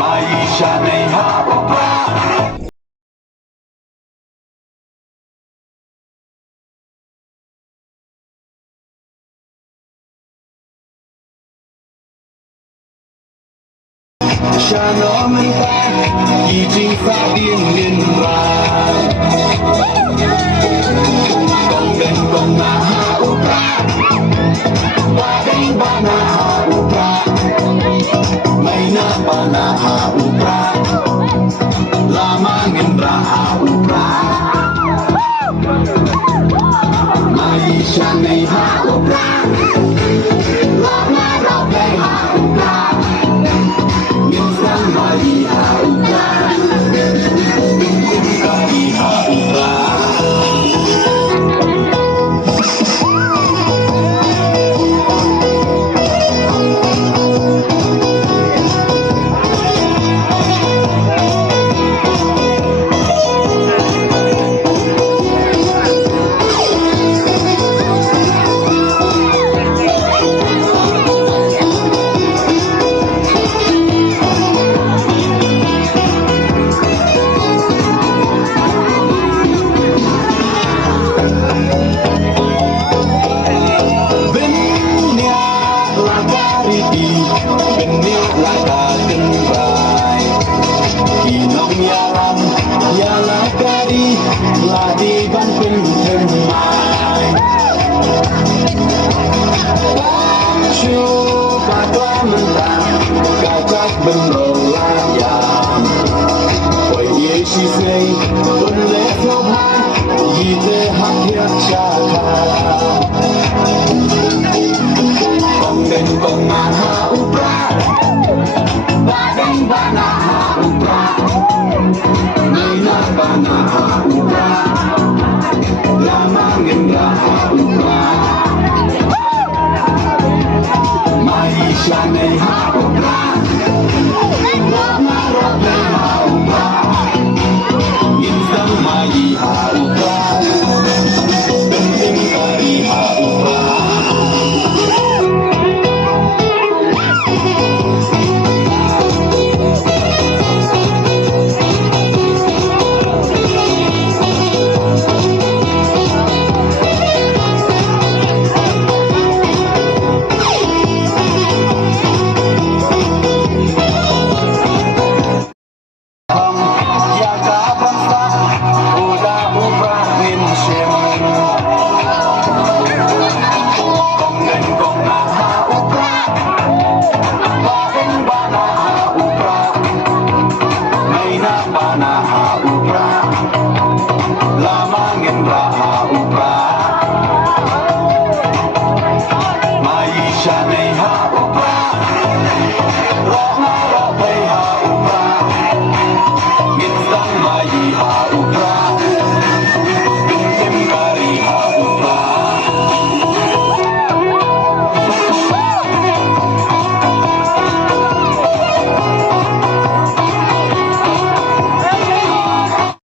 Maisha này hạ opera cha nó mình ta kỳ trình xa biên miền vàng con đền con na hạ opera ba đánh ba na hạ opera may na ba na hạ opera lama ngin ra hạ opera Maisha này hạ opera lama ra về hạ opera Minsan bagi haula, bagi haula. Benih laka kenrai Kinong yalam Yala kari Ladi ban pentemai Panshu Patwa mentang Kakak berolayam Oi ye shi say Un le flop hai Yite hak yak shaka